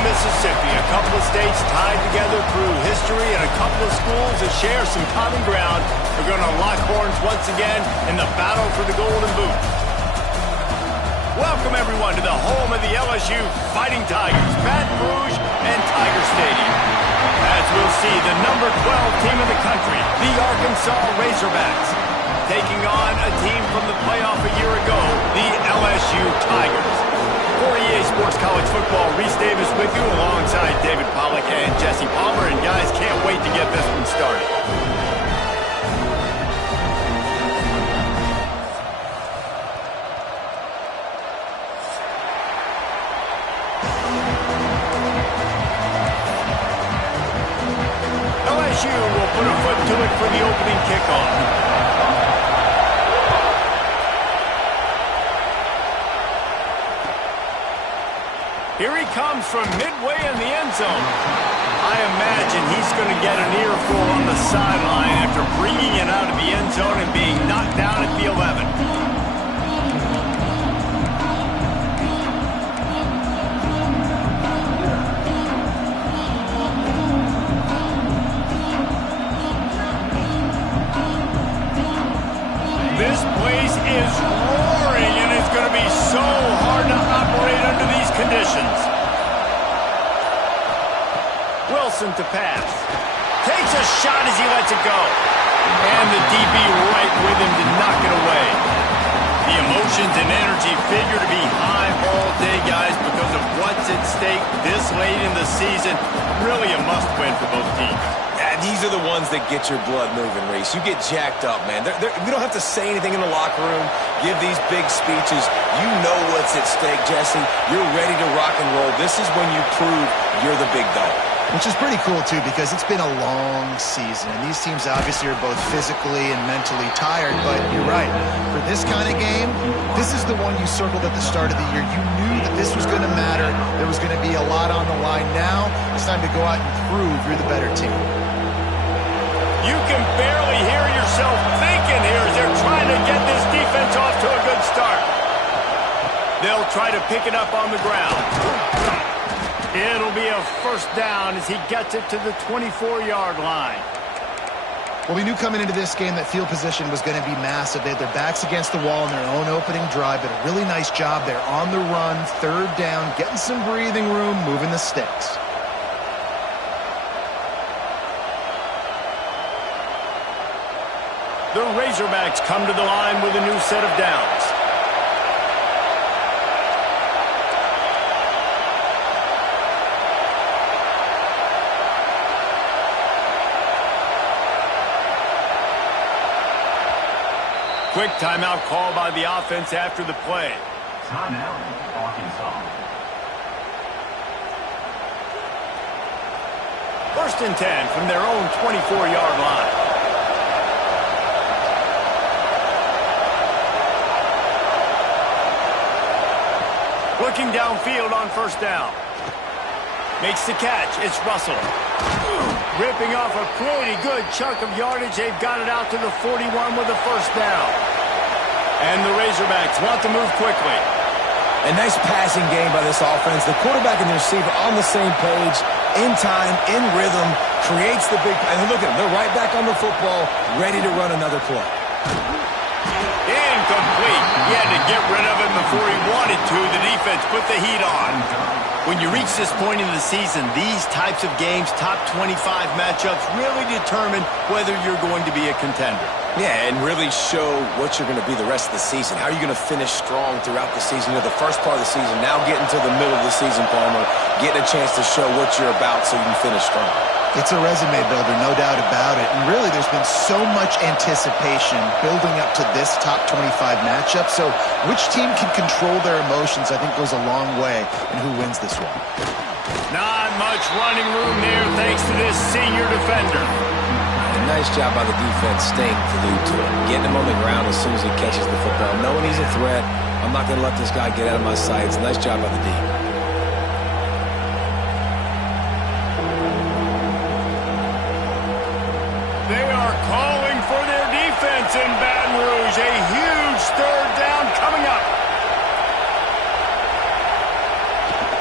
Mississippi, a couple of states tied together through history and a couple of schools that share some common ground are going to lock horns once again in the battle for the Golden Boot. Welcome, everyone, to the home of the LSU Fighting Tigers, Baton Rouge and Tiger Stadium. As we'll see, the number 12 team in the country, the Arkansas Razorbacks, taking on a team from the playoff a year ago, the LSU Tigers. For EA Sports College Football, Reese Davis with you alongside David Pollack and Jesse Palmer. And guys, can't wait to get this one started. LSU will put a foot to it for the opening kickoff. Here he comes from midway in the end zone. I imagine he's going to get an earful on the sideline after bringing it out of the end zone and being knocked down at the 11. This place is roaring, and it's going to be so hard to operate under these conditions. Wilson to pass. Takes a shot as he lets it go. And the DB right with him to knock it away. The emotions and energy figure to be high all day, guys, because of what's at stake this late in the season. Really a must-win for both teams. These are the ones that get your blood moving, Reese. You get jacked up, man. We don't have to say anything in the locker room, give these big speeches. You know what's at stake, Jesse. You're ready to rock and roll. This is when you prove you're the big dog. Which is pretty cool, too, because it's been a long season. And these teams obviously are both physically and mentally tired. But you're right. For this kind of game, this is the one you circled at the start of the year. You knew that this was going to matter. There was going to be a lot on the line. Now it's time to go out and prove you're the better team. You can barely hear yourself thinking here as they're trying to get this defense off to a good start. They'll try to pick it up on the ground. It'll be a first down as he gets it to the 24-yard line. Well, we knew coming into this game that field position was going to be massive. They had their backs against the wall in their own opening drive, but a really nice job there on the run, third down, getting some breathing room, moving the sticks. The Razorbacks come to the line with a new set of downs. Quick timeout call by the offense after the play. Timeout, Arkansas. First and 10 from their own 24-yard line. Looking downfield on first down. Makes the catch. It's Russell. Ripping off a pretty good chunk of yardage. They've got it out to the 41 with a first down. And the Razorbacks want to move quickly. A nice passing game by this offense. The quarterback and the receiver on the same page, in time, in rhythm, creates the big play. And look at them. They're right back on the football, ready to run another play. Incomplete. He had to get rid of it before he wanted to. The defense put the heat on. When you reach this point in the season, these types of games, top 25 matchups, really determine whether you're going to be a contender. Yeah, and really show what you're going to be the rest of the season. How are you going to finish strong throughout the season? You know, the first part of the season, now getting to the middle of the season, Palmer, getting a chance to show what you're about so you can finish strong. It's a resume builder, no doubt about it. And really, there's been so much anticipation building up to this top 25 matchup. So which team can control their emotions, I think, goes a long way in who wins this one. Not much running room there thanks to this senior defender. Nice job by the defense staying glued to him, getting him on the ground as soon as he catches the football, knowing he's a threat. I'm not going to let this guy get out of my sights. Nice job by the D. They are calling for their defense in Baton Rouge. A huge third down coming up.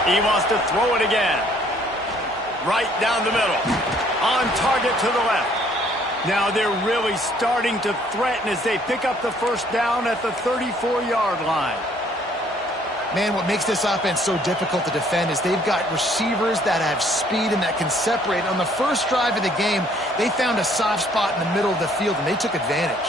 He wants to throw it again. Right down the middle. On target to the left. Now they're really starting to threaten as they pick up the first down at the 34-yard line. Man, what makes this offense so difficult to defend is they've got receivers that have speed and that can separate. On the first drive of the game, they found a soft spot in the middle of the field, and they took advantage.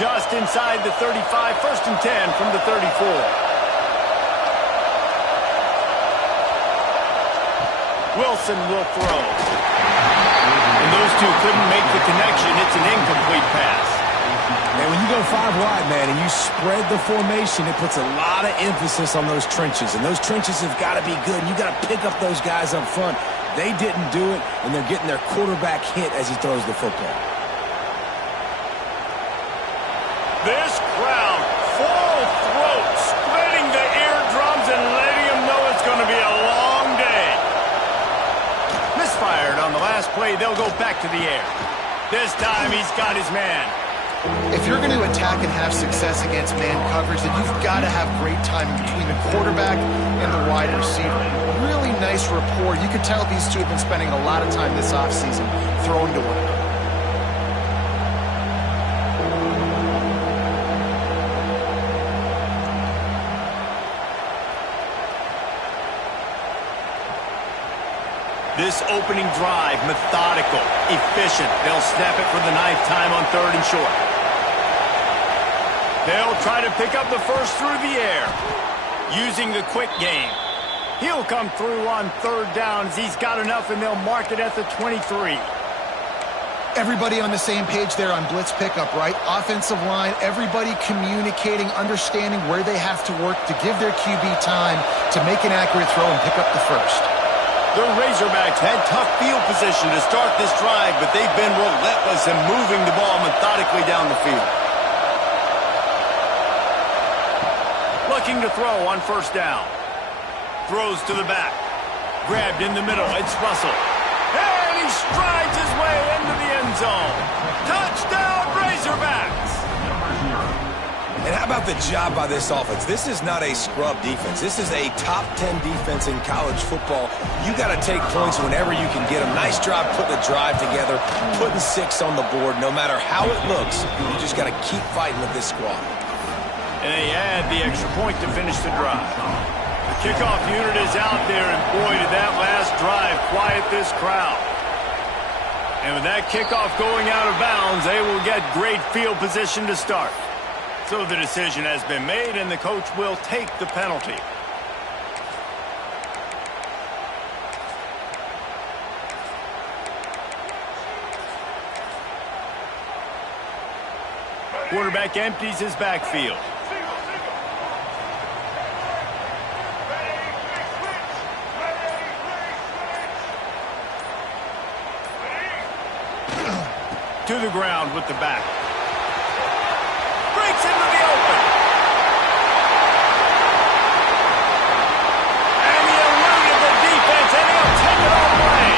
Just inside the 35, 1st and 10 from the 34. Wilson will throw. And those two couldn't make the connection. It's an incomplete pass. And when you go 5 wide, man, and you spread the formation, it puts a lot of emphasis on those trenches. And those trenches have got to be good. And you got to pick up those guys up front. They didn't do it, and they're getting their quarterback hit as he throws the football. This crowd, full throat, splitting the eardrums and letting them know it's going to be a long day. Misfired on the last play. They'll go back to the air. This time he's got his man. If you're going to attack and have success against man coverage, then you've got to have great timing between the quarterback and the wide receiver. Really nice rapport. You can tell these two have been spending a lot of time this offseason throwing to one another. This opening drive, methodical, efficient. They'll snap it for the 9th time on 3rd and short. They'll try to pick up the first through the air, using the quick game. He'll come through on 3rd down as he's got enough, and they'll mark it at the 23. Everybody on the same page there on blitz pickup, right? Offensive line, everybody communicating, understanding where they have to work to give their QB time to make an accurate throw and pick up the first. The Razorbacks had tough field position to start this drive, but they've been relentless in moving the ball methodically down the field. Looking to throw on 1st down. Throws to the back. Grabbed in the middle. It's Russell. And he strides his way into the end zone. Touchdown, Razorbacks! And how about the job by this offense? This is not a scrub defense. This is a top 10 defense in college football. You got to take points whenever you can get them. Nice job putting the drive together, putting 6 on the board. No matter how it looks, you just got to keep fighting with this squad. And they add the extra point to finish the drive. The kickoff unit is out there, and boy, did that last drive quiet this crowd. And with that kickoff going out of bounds, they will get great field position to start. So the decision has been made, and the coach will take the penalty. Quarterback empties his backfield. To the ground with the back. Breaks into the open. And he eluded the defense, and he'll take it all away.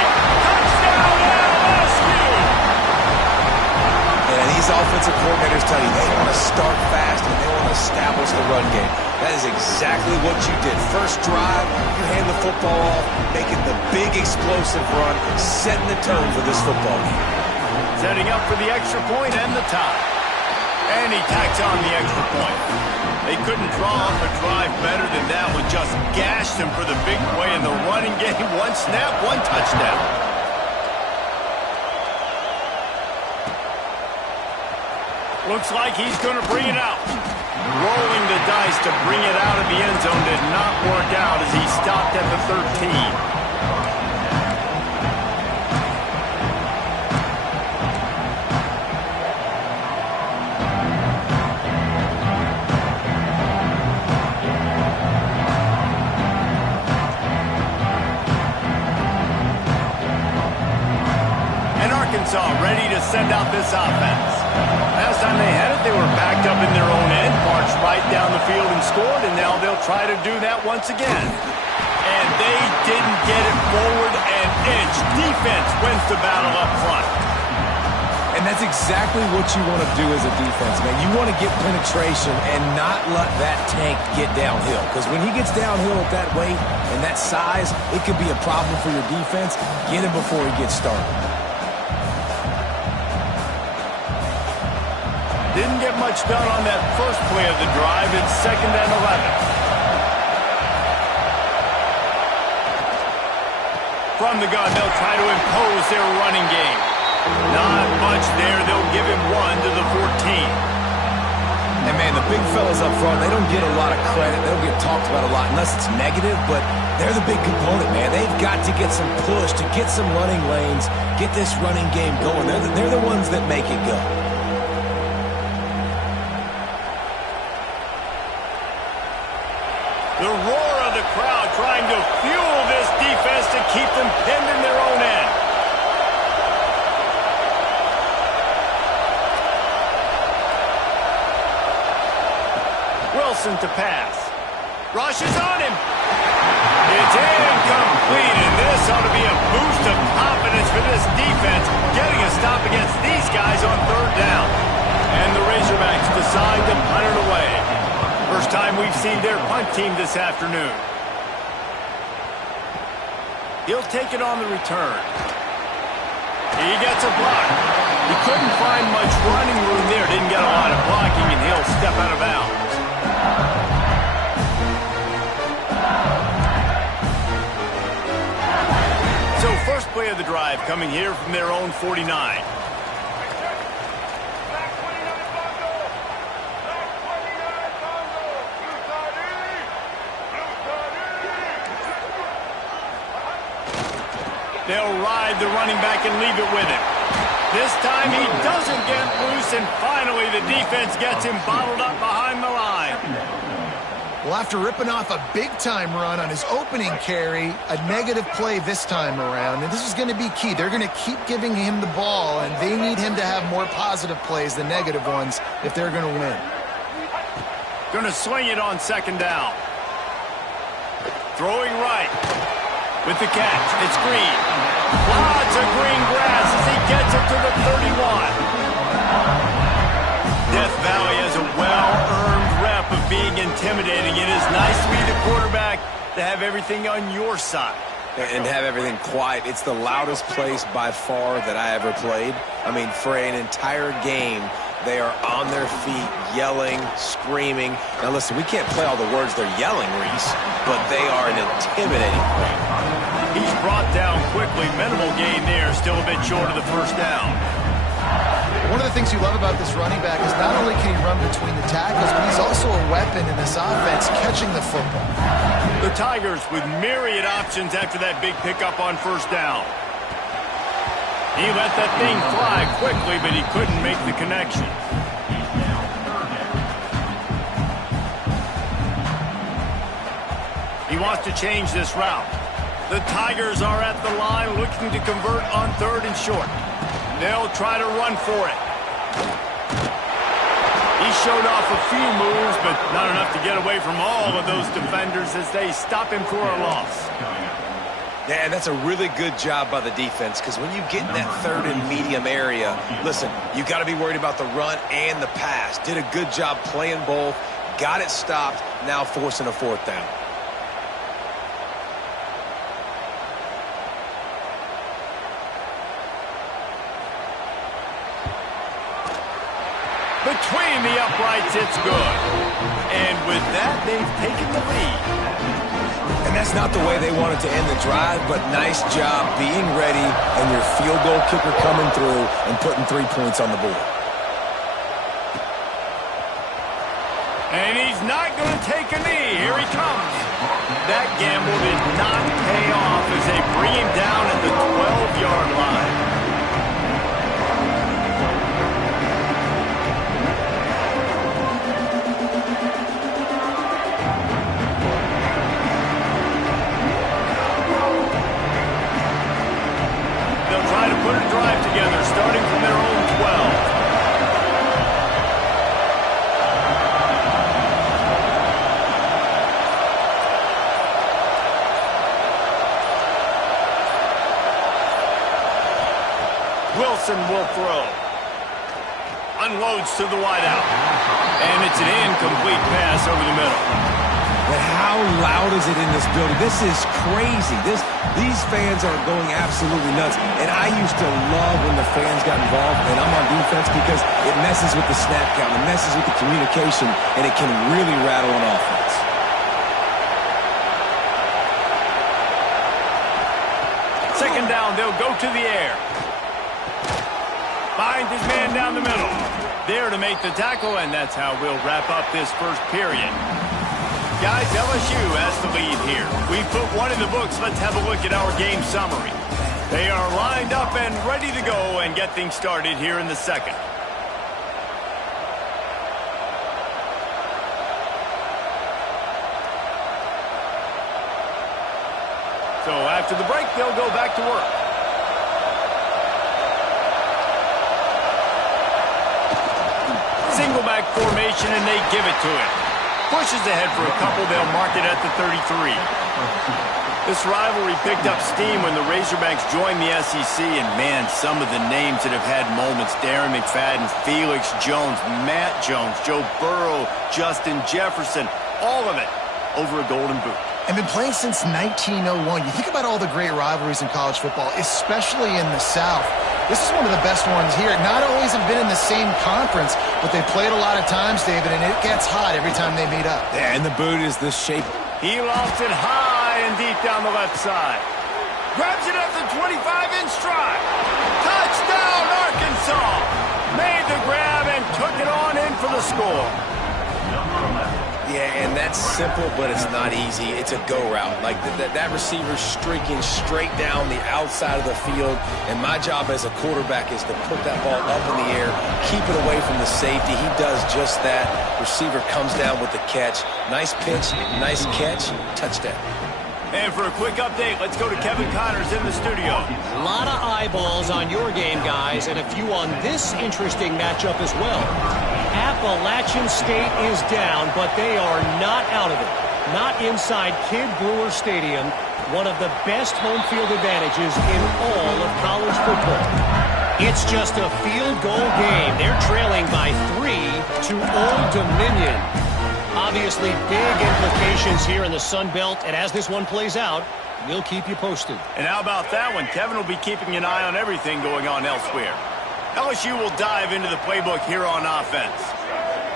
Touchdown, LSU! Yeah, these offensive coordinators tell you they want to start fast and they want to establish the run game. That is exactly what you did. First drive, you hand the football off, making the big explosive run, setting the tone for this football game. Setting up for the extra point and the tie. And he tacks on the extra point. They couldn't draw up a drive better than that one. Just gashed him for the big play in the running game. 1 snap, 1 touchdown. Looks like he's going to bring it out. Rolling the dice to bring it out of the end zone did not work out as he stopped at the 13. send out this offense. Last time they had it, they were backed up in their own end, marched right down the field and scored, and now they'll try to do that once again. And they didn't get it forward an inch. Defense wins the battle up front. And that's exactly what you want to do as a defense, man. You want to get penetration and not let that tank get downhill. Because when he gets downhill at that weight and that size, it could be a problem for your defense. Get him before he gets started. Didn't get much done on that first play of the drive. It's 2nd and 11. From the gun, they'll try to impose their running game. Not much there. They'll give him 1 to the 14. And, man, the big fellas up front, they don't get a lot of credit. They don't get talked about a lot unless it's negative, but they're the big component, man. They've got to get some push, to get some running lanes, get this running game going. They're the ones that make it go. The roar of the crowd trying to fuel this defense to keep them pinned in their own end. Wilson to pass. Rush is on him. It's incomplete, and this ought to be a boost of confidence for this defense, getting a stop against these guys on 3rd down. And the Razorbacks decide to punt it away. First time we've seen their punt team this afternoon. He'll take it on the return. He gets a block. He couldn't find much running room there. Didn't get a lot of blocking, and he'll step out of bounds. So first play of the drive coming here from their own 49. They'll ride the running back and leave it with him. This time he doesn't get loose, and finally the defense gets him bottled up behind the line. Well, after ripping off a big-time run on his opening carry, a negative play this time around, and this is going to be key. They're going to keep giving him the ball, and they need him to have more positive plays than negative ones if they're going to win. Going to swing it on 2nd down. Throwing right. With the catch, it's Green. Lots of green grass as he gets it to the 31. Death Valley has a well-earned rep of being intimidating. It is nice to be the quarterback to have everything on your side. And have everything quiet. It's the loudest place by far that I ever played. I mean, for an entire game, they are on their feet, yelling, screaming. Now, listen, we can't play all the words they're yelling, Reese, but they are an intimidating crowd. He's brought down quickly. Minimal gain there. Still a bit short of the 1st down. One of the things you love about this running back is not only can he run between the tackles, but he's also a weapon in this offense catching the football. The Tigers with myriad options after that big pickup on 1st down. He let that thing fly quickly, but he couldn't make the connection. He wants to change this route. The Tigers are at the line looking to convert on 3rd and short. They'll try to run for it. He showed off a few moves, but not enough to get away from all of those defenders as they stop him for a loss. Yeah, and that's a really good job by the defense, because when you get in that 3rd and medium area, listen, you got to be worried about the run and the pass. Did a good job playing both, got it stopped, now forcing a 4th down. Between the uprights, it's good. And with that, they've taken the lead. And that's not the way they wanted to end the drive, but nice job being ready and your field goal kicker coming through and putting 3 points on the board. And he's not going to take a knee. Here he comes. That gamble did not pay off as they bring him down at the 12-yard line. They'll try to put a drive together, starting from their own unloads to the wideout. And it's an incomplete pass over the middle. But how loud is it in this building? This is crazy. These fans are going absolutely nuts. And I used to love when the fans got involved, and I'm on defense because it messes with the snap count, it messes with the communication, and it can really rattle an offense. Second down, they'll go to the air. Finds his man down the middle. There to make the tackle, and that's how we'll wrap up this first period. Guys, LSU has the lead here. We put one in the books. Let's have a look at our game summary. They are lined up and ready to go and get things started here in the second. So after the break, they'll go back to work. Single back formation, and they give it to him. Pushes ahead for a couple. They'll mark it at the 33. This rivalry picked up steam when the Razorbacks joined the SEC, and man, some of the names that have had moments: Darren McFadden, Felix Jones, Matt Jones, Joe Burrow, Justin Jefferson, all of it over a golden boot. And been playing since 1901. You think about all the great rivalries in college football, especially in the South. This is one of the best ones here. Not always have been in the same conference, but they played a lot of times, David, and it gets hot every time they meet up. Yeah, and the boot is the shape. He lofts it high and deep down the left side. Grabs it at the 25 in stride. Touchdown, Arkansas! Made the grab and took it on in for the score. Yeah, and that's simple, but it's not easy. It's a go route. Like that receiver's streaking straight down the outside of the field, and my job as a quarterback is to put that ball up in the air, keep it away from the safety. He does just that. Receiver comes down with the catch. Nice pitch, nice catch, touchdown. And for a quick update, let's go to Kevin Connors in the studio. A lot of eyeballs on your game, guys, and a few on this interesting matchup as well. Appalachian State is down, but they are not out of it. Not inside Kid Brewer Stadium, one of the best home field advantages in all of college football. It's just a field goal game. They're trailing by 3 to Old Dominion. Obviously, big implications here in the Sun Belt, and as this one plays out, we'll keep you posted. And how about that one? Kevin will be keeping an eye on everything going on elsewhere. LSU will dive into the playbook here on offense.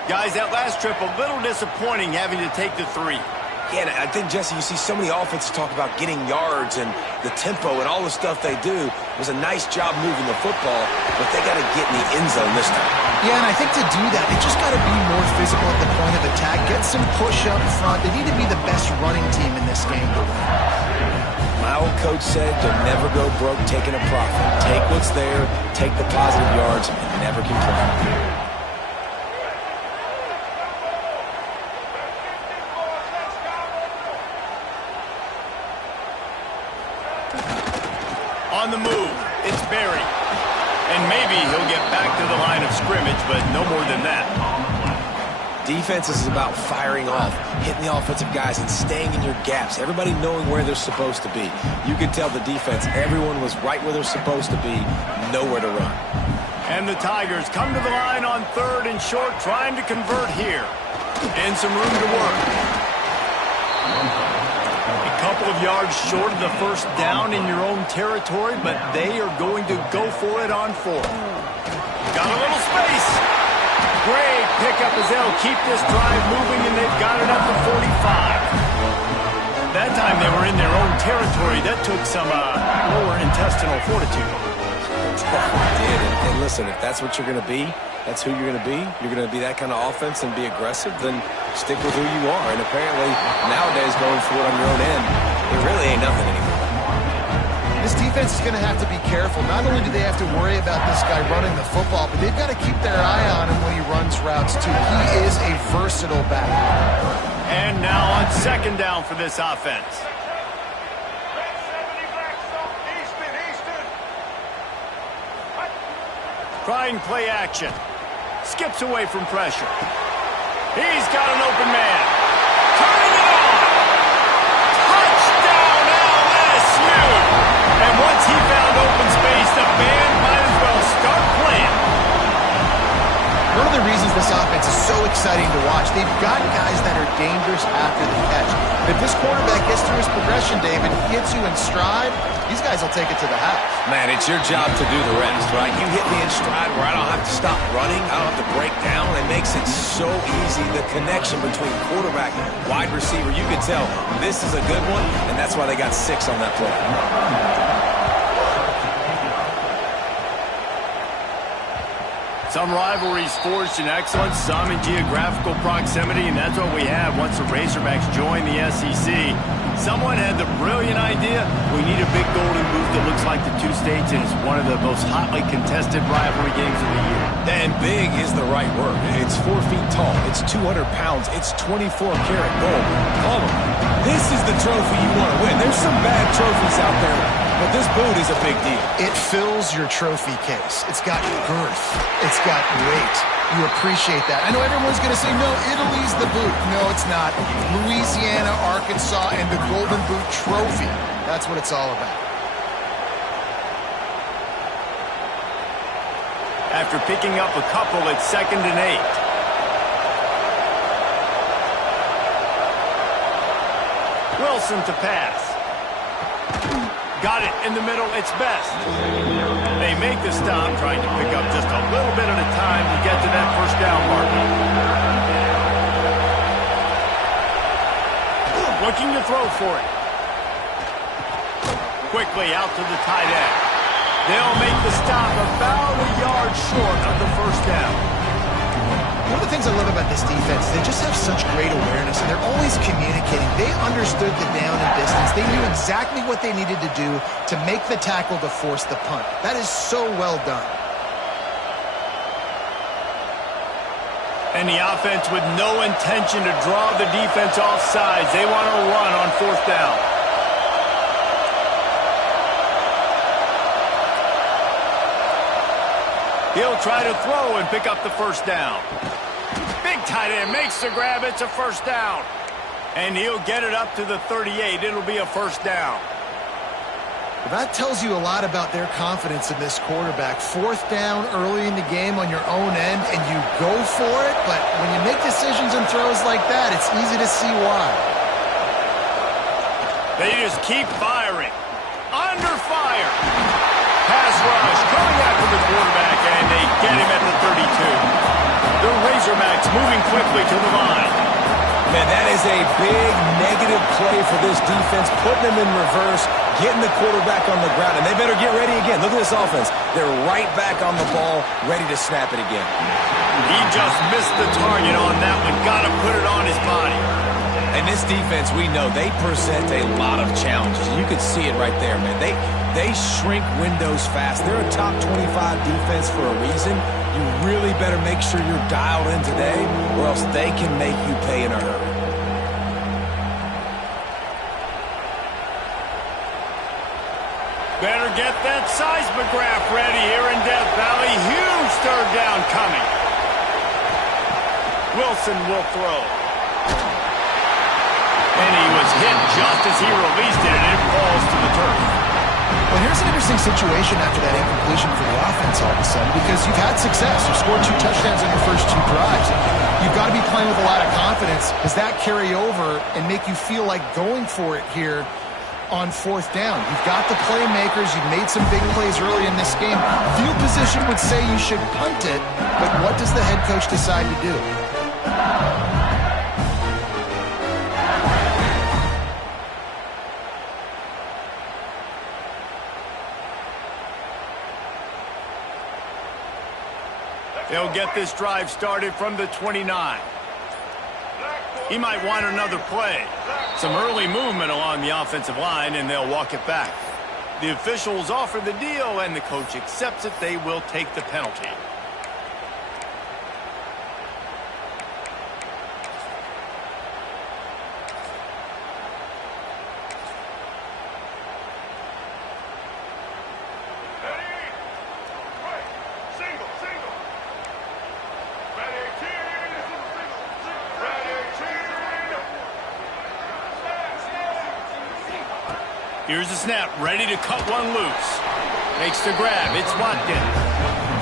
Guys, that last trip, a little disappointing having to take the 3. Yeah, and I think, Jesse, you see so many offenses talk about getting yards and the tempo and all the stuff they do. It was a nice job moving the football, but they got to get in the end zone this time. Yeah, and I think to do that, they just got to be more physical at the point of attack, get some push up front. They need to be the best running team in this game to win. My old coach said you'll never go broke taking a profit. Take what's there, take the positive yards, and never complain. On the move, it's Barry. And maybe he'll get back to the line of scrimmage, but no more than that. Defense is about firing off, hitting the offensive guys, and staying in your gaps. Everybody knowing where they're supposed to be. You can tell the defense, everyone was right where they're supposed to be, nowhere to run. And the Tigers come to the line on 3rd and short, trying to convert here. And some room to work. A couple of yards short of the first down in your own territory, but they are going to go for it on 4th. Got a little space. Great pickup as they'll keep this drive moving, and they've got it up to 45. That time they were in their own territory. That took some lower intestinal fortitude. It did. And listen, if that's what you're going to be, that's who you're going to be. You're going to be that kind of offense and be aggressive, then stick with who you are. And apparently, nowadays, going for it on your own end, it really ain't nothing anymore. This defense is going to have to be careful. Not only do they have to worry about this guy running the football, but they've got to keep their eye on him when he runs routes, too. He is a versatile back. And now on 2nd down for this offense. Trying play action. Skips away from pressure. He's got an open man. Turning it on. Touchdown LSU. And once he found open space, the band might as well start playing. One of the reasons this offense is so exciting to watch, they've got guys that are dangerous after the catch. If this quarterback gets through his progression, David, gets you in stride, these guys will take it to the house. Man, it's your job to do the rest, right? You hit me in stride where I don't have to stop running. I don't have to break down. It makes it so easy. The connection between quarterback and wide receiver, you can tell this is a good one, and that's why they got 6 on that play. Some rivalries forged in excellence, some in geographical proximity, and that's what we have once the Razorbacks joined the SEC. Someone had the brilliant idea, we need a big golden boot that looks like the two states, and it's one of the most hotly contested rivalry games of the year. And big is the right word. It's 4 feet tall. It's 200 pounds. It's 24-karat gold. Plumber, this is the trophy you want to win. There's some bad trophies out there, but this boot is a big deal. It fills your trophy case. It's got girth. It's got weight. You appreciate that. I know everyone's going to say, no, Italy's the boot. No, it's not. Louisiana, Arkansas, and the Golden Boot Trophy. That's what it's all about. After picking up a couple, it's 2nd and 8. Wilson to pass. Got it in the middle. It's Best. They make the stop, trying to pick up just a little bit at a time to get to that first down mark. Looking to throw for it. Quickly out to the tight end. They'll make the stop about a yard short of the first down. One of the things I love about this defense, they just have such great awareness, and they're always communicating. They understood the down and distance. They knew exactly what they needed to do to make the tackle to force the punt. That is so well done. And the offense with no intention to draw the defense off sides. They want to run on 4th down. He'll try to throw and pick up the first down. Big tight end makes the grab. It's a first down. And he'll get it up to the 38. It'll be a first down. That tells you a lot about their confidence in this quarterback. 4th down early in the game on your own end, and you go for it. But when you make decisions and throws like that, it's easy to see why. They just keep firing. Under fire. Pass rush coming after the quarterback, and they get him at the 32. The Razorbacks moving quickly to the line. Man, that is a big negative play for this defense, putting them in reverse, getting the quarterback on the ground, and they better get ready again. Look at this offense. They're right back on the ball, ready to snap it again. He just missed the target on that one. Got to put it on his body. And this defense, we know, they present a lot of challenges. You can see it right there, man. They shrink windows fast. They're a top 25 defense for a reason. You really better make sure you're dialed in today, or else they can make you pay in a hurry. Better get that seismograph ready here in Death Valley. Huge 3rd down coming. Wilson will throw. And he was hit just as he released it, and it falls to the turf. Well, here's an interesting situation after that incompletion for the offense all of a sudden, because you've had success. You've scored 2 touchdowns on your first 2 drives. You've got to be playing with a lot of confidence. Does that carry over and make you feel like going for it here on 4th down? You've got the playmakers. You've made some big plays early in this game. Field position would say you should punt it, but what does the head coach decide to do? They'll get this drive started from the 29. He might want another play. Some early movement along the offensive line, and they'll walk it back. The officials offer the deal, and the coach accepts it. They will take the penalty. Here's the snap, ready to cut one loose. Makes the grab, it's Watkins.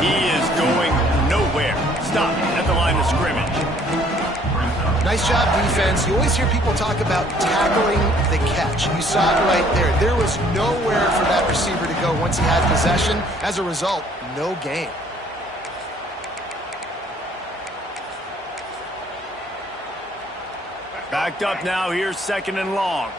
He is going nowhere. Stop at the line of scrimmage. Nice job, defense. You always hear people talk about tackling the catch. You saw it right there. There was nowhere for that receiver to go once he had possession. As a result, no gain. Backed up now. Here's 2nd and long.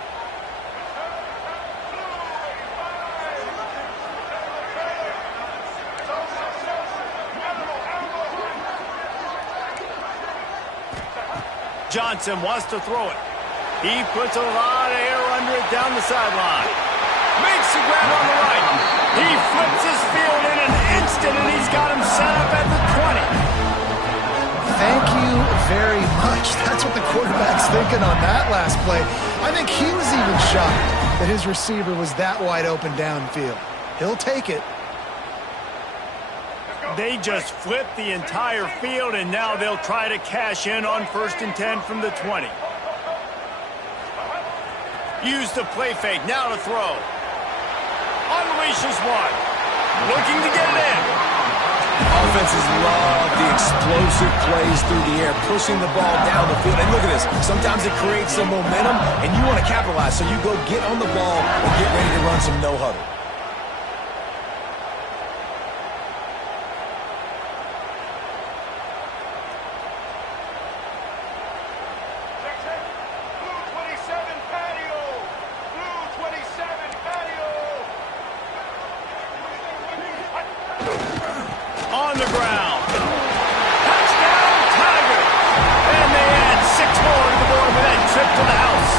Johnson wants to throw it. He puts a lot of air under it down the sideline. Makes the grab on the right. He flips his field in an instant, and he's got him set up at the 20. Thank you very much. That's what the quarterback's thinking on that last play. I think he was even shocked that his receiver was that wide open downfield. He'll take it. They just flipped the entire field, and now they'll try to cash in on 1st and 10 from the 20. Use the play fake, now to throw. Unleashes one. Looking to get it in. Offenses love the explosive plays through the air, pushing the ball down the field. And look at this. Sometimes it creates some momentum, and you want to capitalize, so you go get on the ball and get ready to run some no-huddle. On the ground. Touchdown, Tigers. And they add 6 more to the board with that trip to the house.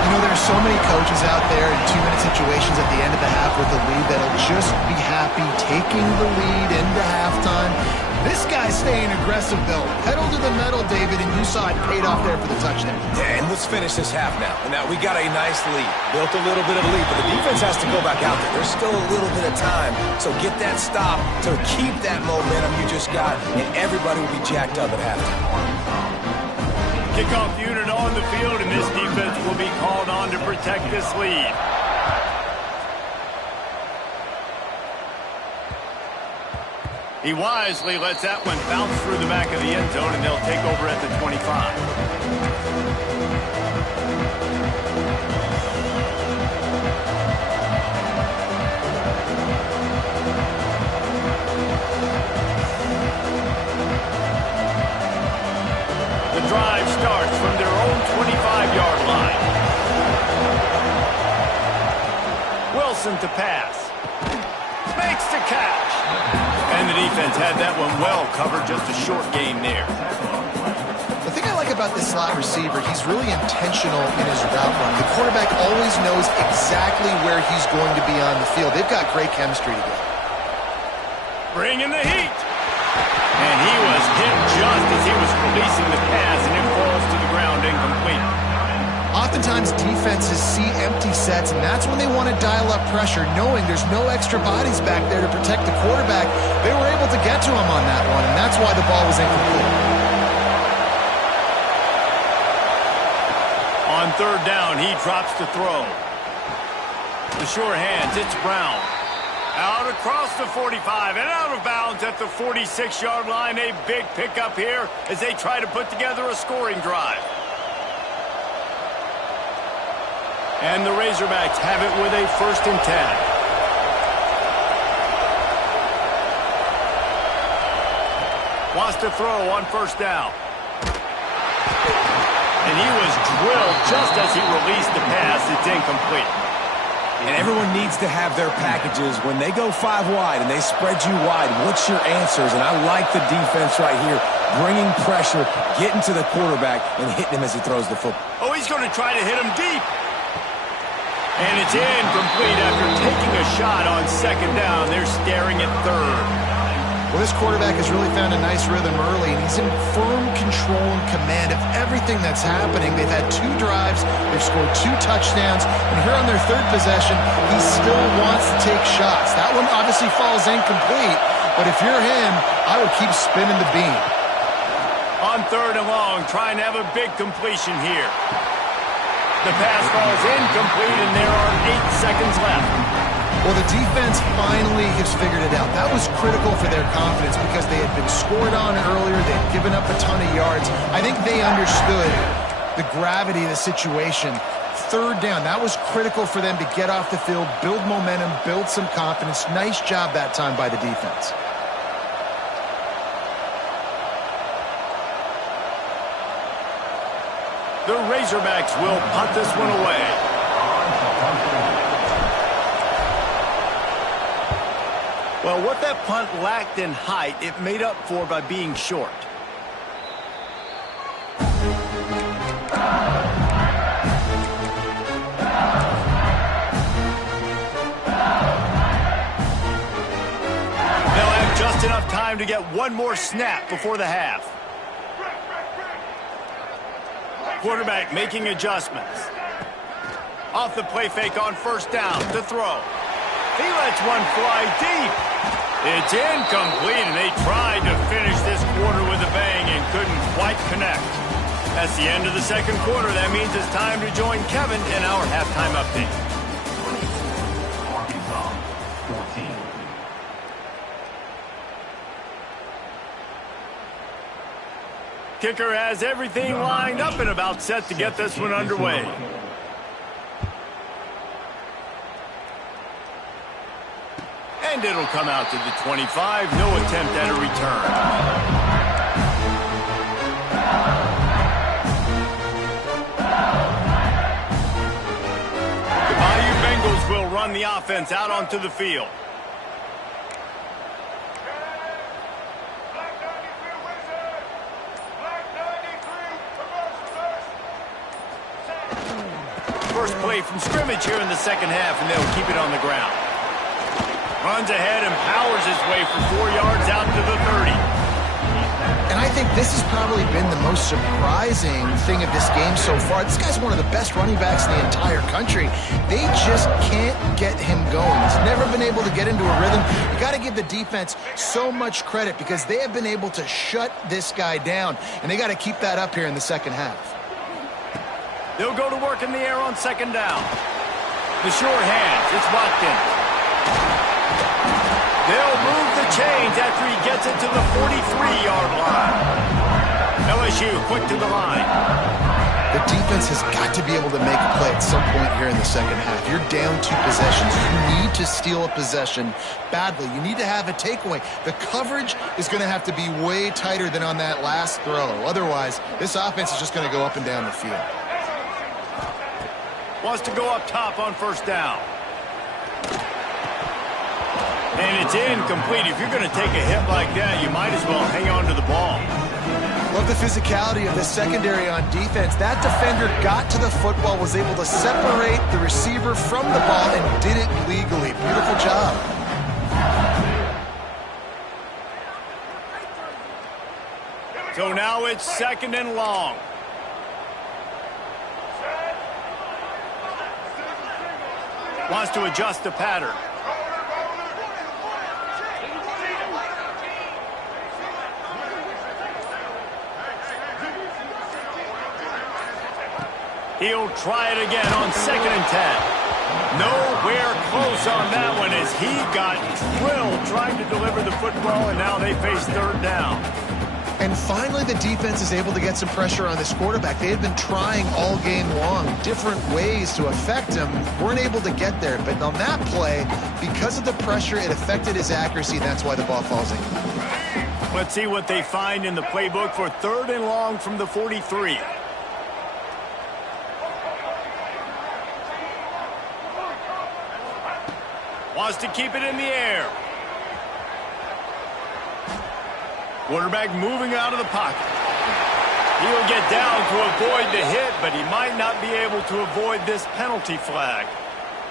You know, there are so many coaches out there in 2-minute situations at the end of the half with the lead that'll just be happy taking the lead into halftime. This guy's staying aggressive, though. Pedal to the metal, David, and you saw it paid off there for the touchdown. Yeah, and let's finish this half now. And now we got a nice lead. Built a little bit of a lead, but the defense has to go back out there. There's still a little bit of time. So get that stop to keep that momentum you just got, and everybody will be jacked up at halftime. Kickoff unit on the field, and this defense will be called on to protect this lead. He wisely lets that one bounce through the back of the end zone, and they'll take over at the 25. The drive starts from their own 25-yard line. Wilson to pass. Makes the catch. And the defense had that one well covered, just a short gain there. The thing I like about this slot receiver, he's really intentional in his route run. The quarterback always knows exactly where he's going to be on the field. They've got great chemistry together. Bringing the heat. And he was hit just as he was releasing the pass, and it falls to the ground incomplete. Oftentimes, defenses see empty sets, and that's when they want to dial up pressure, knowing there's no extra bodies back there to protect the quarterback. They were able to get to him on that one, and that's why the ball was incomplete. On 3rd down, he drops to throw. The sure hands, it's Brown. Out across the 45 and out of bounds at the 46-yard line. A big pickup here as they try to put together a scoring drive. And the Razorbacks have it with a 1st and 10. Wants to throw on 1st down. And he was drilled just as he released the pass. It's incomplete. And everyone needs to have their packages. When they go 5 wide and they spread you wide, what's your answers? And I like the defense right here, bringing pressure, getting to the quarterback, and hitting him as he throws the football. Oh, he's going to try to hit him deep. And it's incomplete after taking a shot on 2nd down. They're staring at 3rd. Well, this quarterback has really found a nice rhythm early, and he's in firm control and command of everything that's happening. They've had 2 drives, they've scored 2 touchdowns, and here on their 3rd possession, he still wants to take shots. That one obviously falls incomplete, but if you're him, I would keep spinning the beam. On 3rd and long, trying to have a big completion here. The pass falls incomplete, and there are 8 seconds left. Well, the defense finally has figured it out. That was critical for their confidence because they had been scored on earlier. They had given up a ton of yards. I think they understood the gravity of the situation. Third down, that was critical for them to get off the field, build momentum, build some confidence. Nice job that time by the defense. The Razorbacks will punt this one away. Well, what that punt lacked in height, it made up for by being short. They'll have just enough time to get one more snap before the half. Quarterback making adjustments. Off the play fake on first down to throw. He lets one fly deep. It's incomplete, and they tried to finish this quarter with a bang and couldn't quite connect. That's the end of the second quarter. That means it's time to join Kevin in our halftime update. Arkansas 14. Kicker has everything lined up and about set to get this one underway. And it'll come out to the 25. No attempt at a return. The Bayou Bengals will run the offense out onto the field. First play from scrimmage here in the second half, and they'll keep it on the ground. Runs ahead and powers his way for 4 yards out to the 30. And I think this has probably been the most surprising thing of this game so far. This guy's one of the best running backs in the entire country. They just can't get him going. He's never been able to get into a rhythm. You got to give the defense so much credit because they have been able to shut this guy down, and they got to keep that up here in the second half. They'll go to work in the air on second down. The short hands, it's Watkins. They'll move the chains after he gets it to the 43-yard line. LSU quick to the line. The defense has got to be able to make a play at some point here in the second half. You're down 2 possessions. You need to steal a possession badly. You need to have a takeaway. The coverage is going to have to be way tighter than on that last throw. Otherwise, this offense is just going to go up and down the field. Wants to go up top on first down. And it's incomplete. If you're going to take a hit like that, you might as well hang on to the ball. Love the physicality of the secondary on defense. That defender got to the football, was able to separate the receiver from the ball, and did it legally. Beautiful job. So now it's second and long. Wants to adjust the pattern. He'll try it again on second and 10. Nowhere close on that one as he got drilled trying to deliver the football, and now they face third down. And finally, the defense is able to get some pressure on this quarterback. They had been trying all game long different ways to affect him. Weren't able to get there. But on that play, because of the pressure, it affected his accuracy, and that's why the ball falls in. Let's see what they find in the playbook for third and long from the 43. Wants to keep it in the air. Quarterback moving out of the pocket. He'll get down to avoid the hit, but he might not be able to avoid this penalty flag.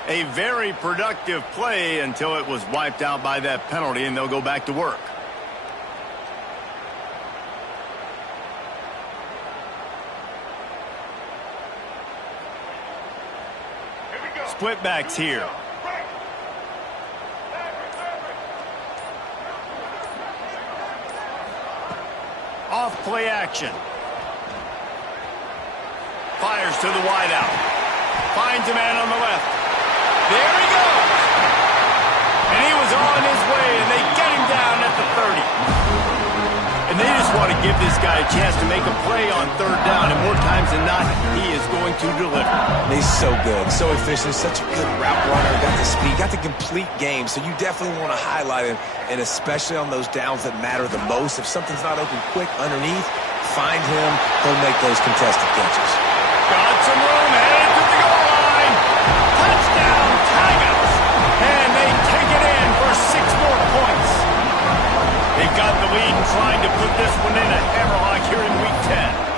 A very productive play until it was wiped out by that penalty, and they'll go back to work. Split backs here. Off play action. Fires to the wideout. Finds a man on the left. There he goes. is on his way, and they get him down at the 30. And they just want to give this guy a chance to make a play on third down, and more times than not, he is going to deliver. He's so good, so efficient, such a good route runner, got the speed, got the complete game, so you definitely want to highlight him, and especially on those downs that matter the most. If something's not open quick underneath, find him, he'll make those contested catches. Got some room, headed to the goal line. Touchdown, Tigers. And they take it in for 6 more points. They've got the lead and trying to put this one in a hammerlock here in Week 10.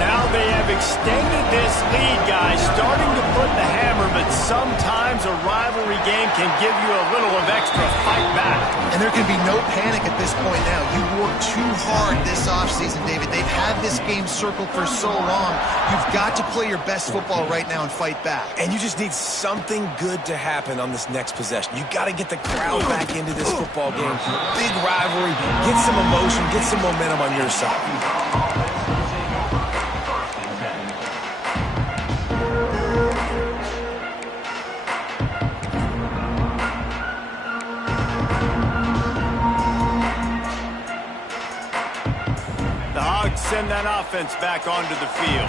Now they have extended this lead, guys, starting to put the hammer, but sometimes a rivalry game can give you a little of extra fight back. And there can be no panic at this point now. You worked too hard this offseason, David. They've had this game circled for so long. You've got to play your best football right now and fight back. And you just need something good to happen on this next possession. You got to get the crowd back into this football game. Big rivalry. Get some emotion. Get some momentum on your side. Send that offense back onto the field.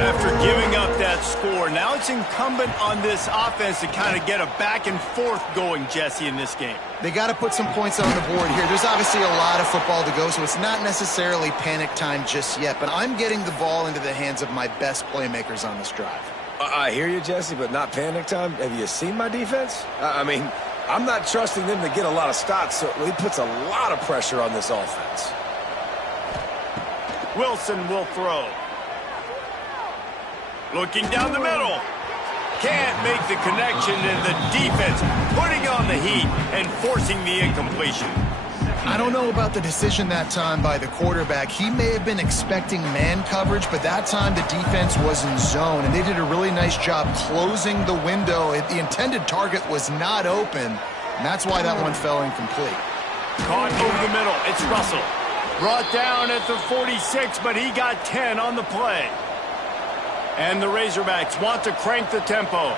After giving up that score, now it's incumbent on this offense to kind of get a back and forth going, Jesse, in this game. They got to put some points on the board here. There's obviously a lot of football to go, so it's not necessarily panic time just yet, but I'm getting the ball into the hands of my best playmakers on this drive. I hear you, Jesse, but not panic time. Have you seen my defense? I mean, I'm not trusting them to get a lot of stops, so he puts a lot of pressure on this offense. Wilson will throw. Looking down the middle. Can't make the connection, and the defense putting on the heat and forcing the incompletion. I don't know about the decision that time by the quarterback. He may have been expecting man coverage, but that time the defense was in zone, and they did a really nice job closing the window. The intended target was not open, and that's why that one fell incomplete. Caught over the middle. It's Russell. Brought down at the 46, but he got 10 on the play. And the Razorbacks want to crank the tempo.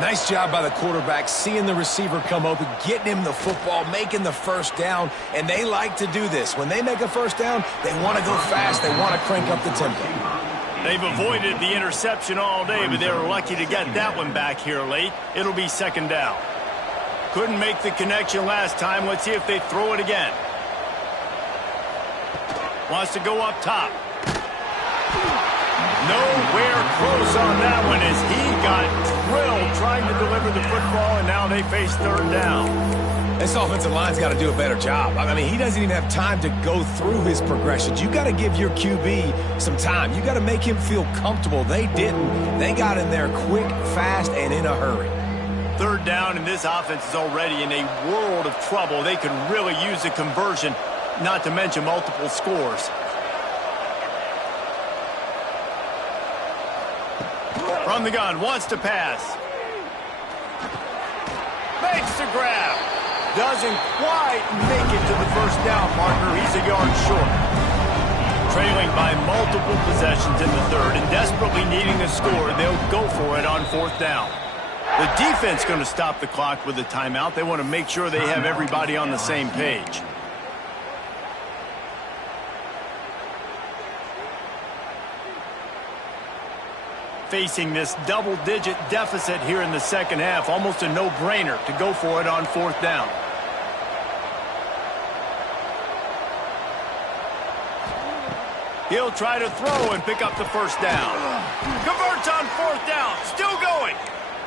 Nice job by the quarterback, seeing the receiver come open, getting him the football, making the first down, and they like to do this. When they make a first down, they want to go fast, they want to crank up the tempo. They've avoided the interception all day, but they were lucky to get that one back here late. It'll be second down. Couldn't make the connection last time. Let's see if they throw it again. Wants to go up top. Nowhere close on that one as he got drilled trying to deliver the football, and now they face third down. This offensive line's got to do a better job. I mean, he doesn't even have time to go through his progressions. You got to give your QB some time. You got to make him feel comfortable. They didn't. They got in there quick, fast, and in a hurry. Third down, and this offense is already in a world of trouble. They could really use a conversion, not to mention multiple scores. From the gun, wants to pass. Makes the grab. Doesn't quite make it to the first down, partner. He's a yard short. Trailing by multiple possessions in the third and desperately needing a score, they'll go for it on fourth down. The defense going to stop the clock with a timeout. They want to make sure they have everybody on the same page. Facing this double-digit deficit here in the second half, almost a no-brainer to go for it on fourth down. He'll try to throw and pick up the first down. Converts on fourth down, still going.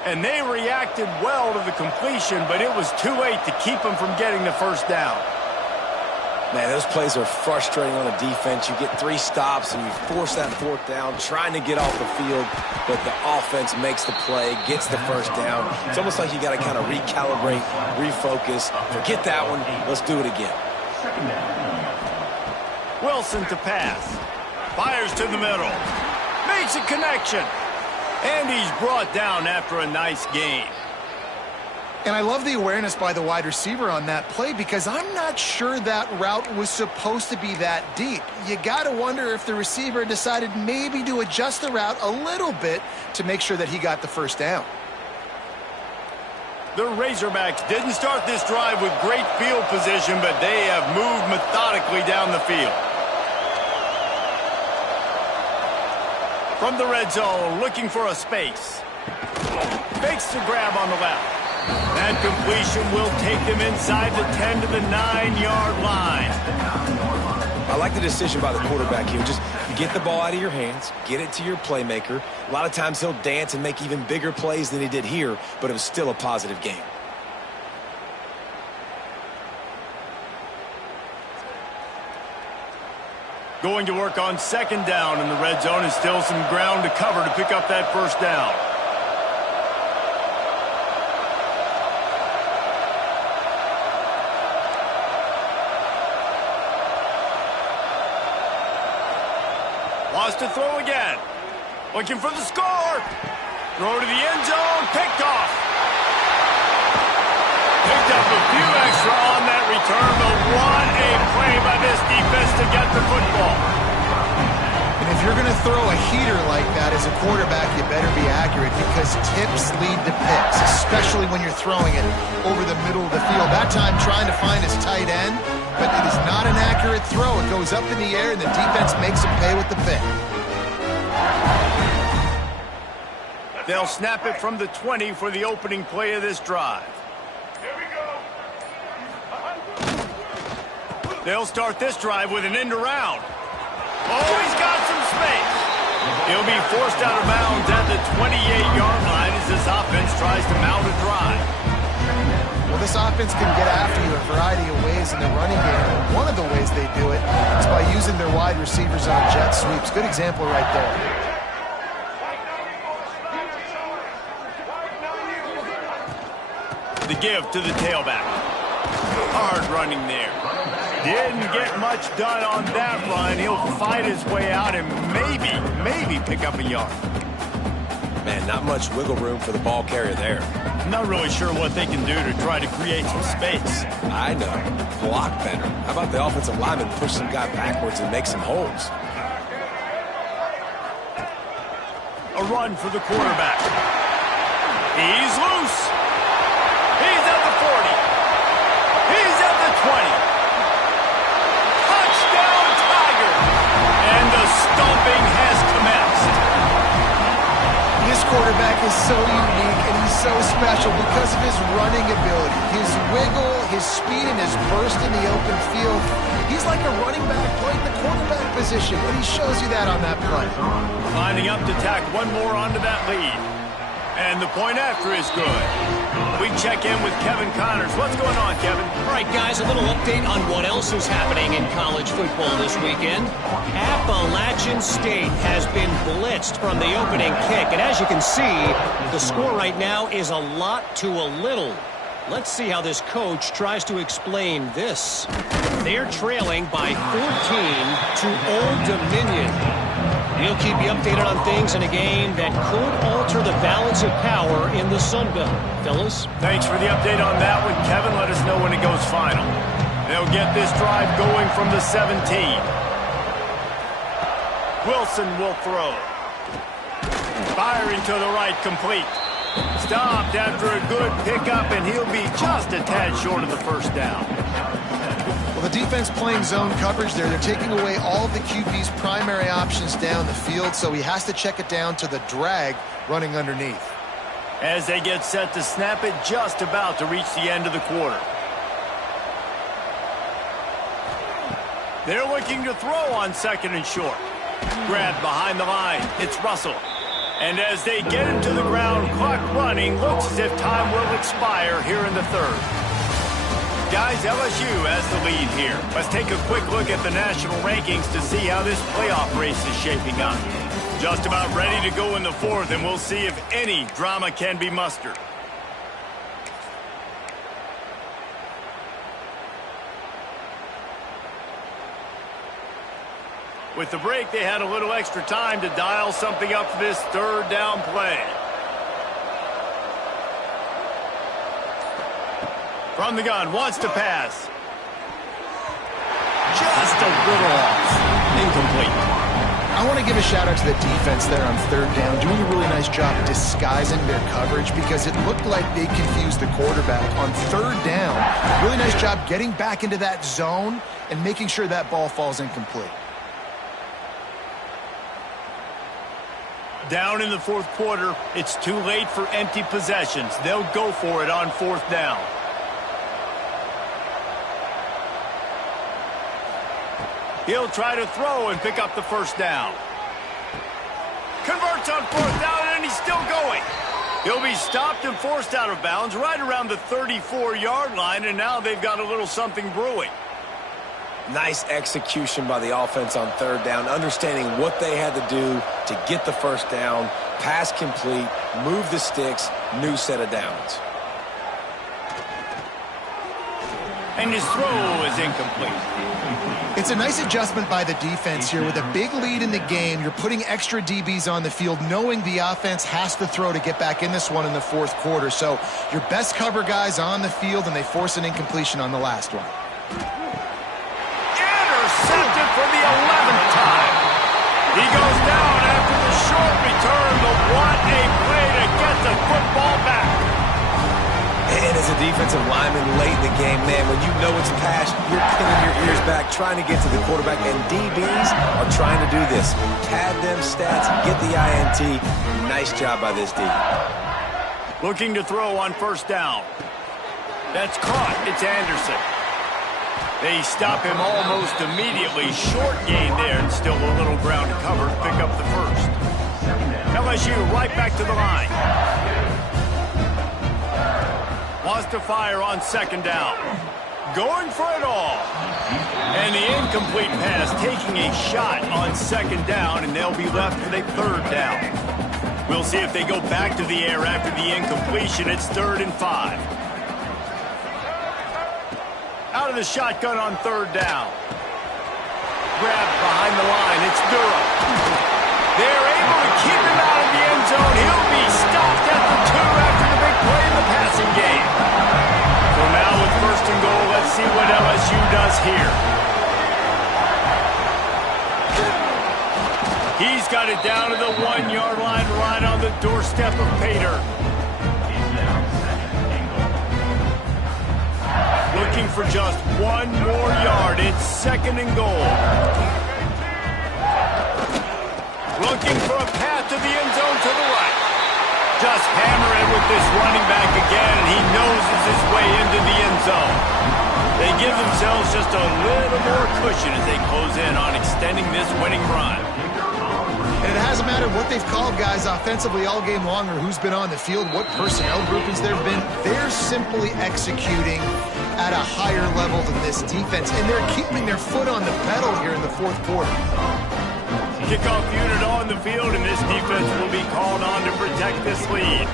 And they reacted well to the completion, but it was too late to keep them from getting the first down. Man, those plays are frustrating on a defense. You get 3 stops and you force that fourth down, trying to get off the field, but the offense makes the play, gets the first down. It's almost like you got to kind of recalibrate, refocus. Forget that one. Let's do it again. Wilson to pass. Fires to the middle. Makes a connection. And he's brought down after a nice gain. And I love the awareness by the wide receiver on that play because I'm not sure that route was supposed to be that deep. You got to wonder if the receiver decided maybe to adjust the route a little bit to make sure that he got the first down. The Razorbacks didn't start this drive with great field position, but they have moved methodically down the field. From the red zone, looking for a space. Fakes the grab on the left. That completion will take them inside the 10 to the 9-yard line. I like the decision by the quarterback here. Just get the ball out of your hands, get it to your playmaker. A lot of times he'll dance and make even bigger plays than he did here, but it was still a positive game. Going to work on second down in the red zone, and still some ground to cover to pick up that first down. Wants to throw again. Looking for the score. Throw to the end zone. Picked off. Picked up a few extra on that return, but what a play by this defense to get the football. And if you're going to throw a heater like that as a quarterback, you better be accurate, because tips lead to picks, especially when you're throwing it over the middle of the field. That time trying to find his tight end, but it is not an accurate throw. It goes up in the air, and the defense makes him pay with the pick. They'll snap it from the 20 for the opening play of this drive. They'll start this drive with an end around. Oh, he's got some space. He'll be forced out of bounds at the 28-yard line as this offense tries to mount a drive. Well, this offense can get after you a variety of ways in the running game. And one of the ways they do it is by using their wide receivers on jet sweeps. Good example right there. The give to the tailback. Hard running there. Didn't get much done on that run. He'll fight his way out and maybe pick up a yard. Man, not much wiggle room for the ball carrier there. I'm not really sure what they can do to try to create some space. I know. Block better. How about the offensive lineman push some guy backwards and make some holes? A run for the quarterback. He's loose. He's at the 40. He's at the 20. Touchdown, Tiger. And the stomping has commenced. This quarterback is so unique, and he's so special because of his running ability, his wiggle, his speed, and his burst in the open field. He's like a running back playing the quarterback position, and he shows you that on that play. Lining up to tack one more onto that lead. And the point after is good. We check in with Kevin Connors. What's going on, Kevin? All right, guys, a little update on what else is happening in college football this weekend. Appalachian State has been blitzed from the opening kick. And as you can see, the score right now is a lot to a little. Let's see how this coach tries to explain this. They're trailing by 14 to Old Dominion. We'll keep you updated on things in a game that could alter the balance of power in the Sun Belt. Fellas? Thanks for the update on that one, Kevin. Let us know when it goes final. They'll get this drive going from the 17. Wilson will throw. Firing to the right, complete. Stopped after a good pickup, and he'll be just a tad short of the first down. Well, the defense playing zone coverage there. They're taking away all of the QB's primary options down the field, so he has to check it down to the drag running underneath. As they get set to snap it, just about to reach the end of the quarter. They're looking to throw on second and short. Grabbed behind the line. It's Russell. And as they get him to the ground, clock running, looks as if time will expire here in the third. Guys, LSU has the lead here. Let's take a quick look at the national rankings to see how this playoff race is shaping up. Just about ready to go in the fourth, and we'll see if any drama can be mustered. With the break, they had a little extra time to dial something up for this third down play. From the gun, wants to pass. Just a little off. Incomplete. I want to give a shout out to the defense there on third down, doing a really nice job disguising their coverage because it looked like they confused the quarterback on third down. Really nice job getting back into that zone and making sure that ball falls incomplete. Down in the fourth quarter, it's too late for empty possessions. They'll go for it on fourth down. He'll try to throw and pick up the first down. Converts on fourth down, and he's still going. He'll be stopped and forced out of bounds right around the 34-yard line, and now they've got a little something brewing. Nice execution by the offense on third down, understanding what they had to do to get the first down, pass complete, move the sticks, new set of downs. And his throw is incomplete. It's a nice adjustment by the defense here. With a big lead in the game, you're putting extra DBs on the field, knowing the offense has to throw to get back in this one in the fourth quarter. So your best cover guys on the field, and they force an incompletion on the last one. Intercepted for the 11th time. He goes down after the short return, but what a play to get the football back. And as a defensive lineman late in the game, man, when you know it's pass, you're pinning your ears back, trying to get to the quarterback, and DBs are trying to do this. Pad them stats, get the INT. Nice job by this D. Looking to throw on first down. That's caught. It's Anderson. They stop him almost immediately. Short gain there, and still a little ground to cover. Pick up the first. LSU right back to the line. Wants to fire on second down. Going for it all. And the incomplete pass taking a shot on second down, and they'll be left with a third down. We'll see if they go back to the air after the incompletion. It's 3rd and 5. Out of the shotgun on third down. Grabbed behind the line. It's Durham. They're able to keep him out of the end zone. He'll be stopped at the 2 after the big play in the passing game. So now with 1st and goal, let's see what LSU does here. He's got it down to the 1-yard line, right on the doorstep of Pater. Looking for just 1 more yard. It's 2nd and goal. Looking for a path to the end zone to the right. Just hammer it with this running back again, and he noses his way into the end zone. They give themselves just a little more cushion as they close in on extending this winning run. And it hasn't mattered what they've called guys offensively all game long or who's been on the field, what personnel groupings there have been. They're simply executing at a higher level than this defense, and they're keeping their foot on the pedal here in the fourth quarter. Kickoff unit on the field, and this defense will be called on to protect this lead.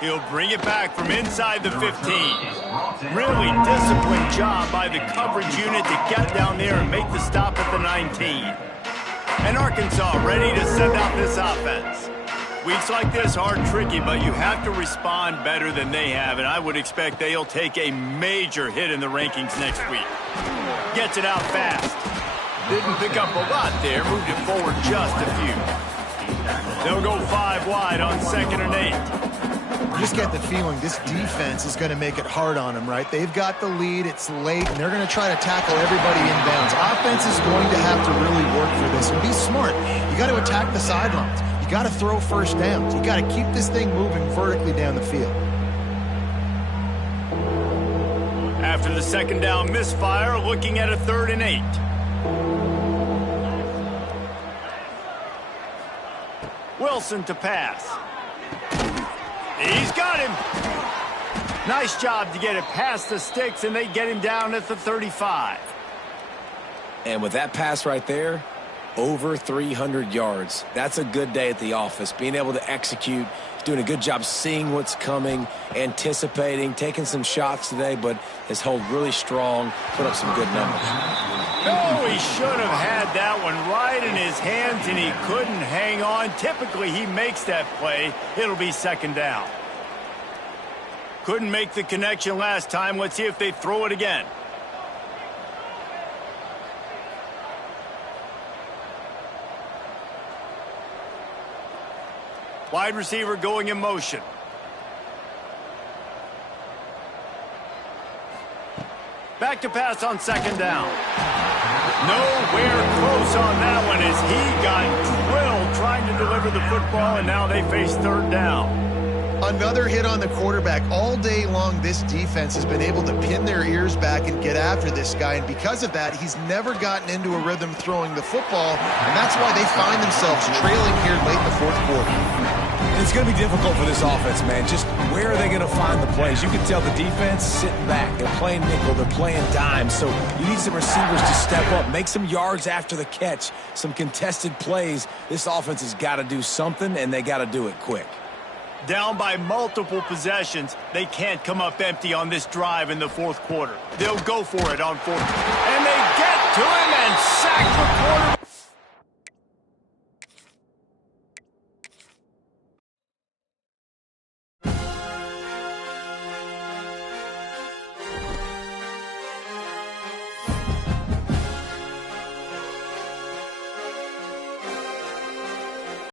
He'll bring it back from inside the 15. Really disciplined job by the coverage unit to get down there and make the stop at the 19. And Arkansas ready to send out this offense. Weeks like this are tricky, but you have to respond better than they have, and I would expect they'll take a major hit in the rankings next week. Gets it out fast. Didn't pick up a lot there, moved it forward just a few. They'll go 5 wide on 2nd and 8. You just get the feeling this defense is going to make it hard on them, right? They've got the lead, it's late, and they're going to try to tackle everybody inbounds. Offense is going to have to really work for this and be smart. You got to attack the sidelines. You got to throw first downs. You got to keep this thing moving vertically down the field. After the 2nd down misfire, looking at a 3rd and 8. Wilson to pass. He's got him. Nice job to get it past the sticks, and they get him down at the 35. And with that pass right there, over 300 yards. That's a good day at the office. Being able to execute, doing a good job seeing what's coming, anticipating, taking some shots today, but his hold really strong, put up some good numbers. No, he should have had that one right in his hands, and he couldn't hang on. Typically, he makes that play. It'll be 2nd down. Couldn't make the connection last time. Let's see if they throw it again. Wide receiver going in motion. Back to pass on second down. Nowhere close on that one as he got drilled trying to deliver the football, and now they face third down. Another hit on the quarterback. All day long, this defense has been able to pin their ears back and get after this guy, and because of that, he's never gotten into a rhythm throwing the football, and that's why they find themselves trailing here late in the fourth quarter. It's going to be difficult for this offense, man. Just where are they going to find the plays? You can tell the defense sitting back. They're playing nickel. They're playing dime. So you need some receivers to step up, make some yards after the catch, some contested plays. This offense has got to do something, and they got to do it quick. Down by multiple possessions, they can't come up empty on this drive in the fourth quarter. They'll go for it on fourth. And they get to him and sack the quarterback.